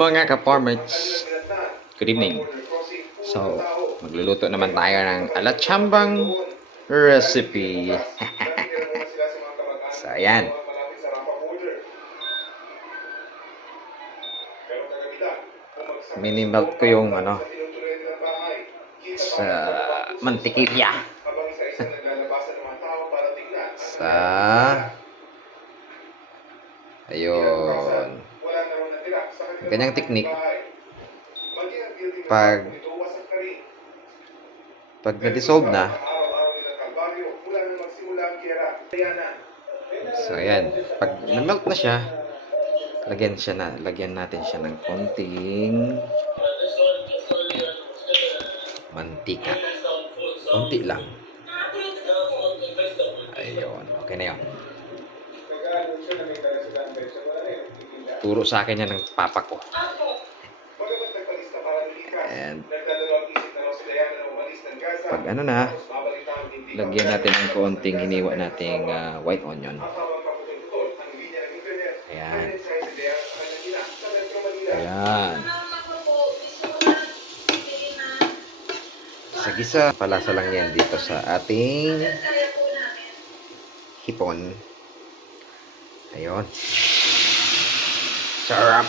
Mga ka-farmers, good evening. So, magluluto naman tayo ng alatsambang recipe. So, ayan. Mini-melt ko yung sa mantikilya. Sa ayun. Ganyang teknik. Pag na-dissolve na, so ayan, pag na-melt na siya, lagyan natin siya ng konting mantika. Konti lang. Ayun, okay na yun. Turo sa akin yan ng papa ko. And pag lagyan natin ng konting hiniwa nating white onion. Ayan. Ayan. Gisa-gisa. Palasa lang yan dito sa ating hipon. Ayun. Sarap.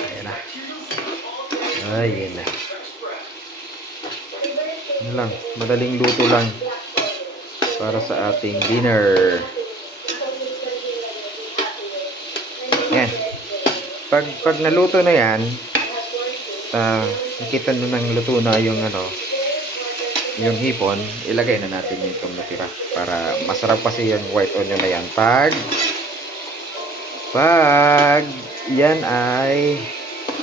Ayan na. Ayan na. Ano lang, madaling luto lang para sa ating dinner. Yan. Pag naluto na yan, nakita nyo nang luto na yung yung hipon, ilagay na natin yung itong natira para masarap kasi yung white onion na yan. Pag yan ay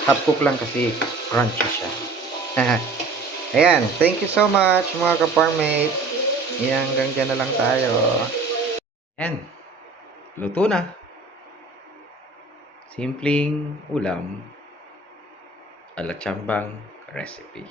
half cook lang kasi crunchy siya. Ayan, thank you so much mga ka-farmmate. Hanggang dyan na lang tayo. Ayan, luto na. Simpleng ulam, alatsambang recipe.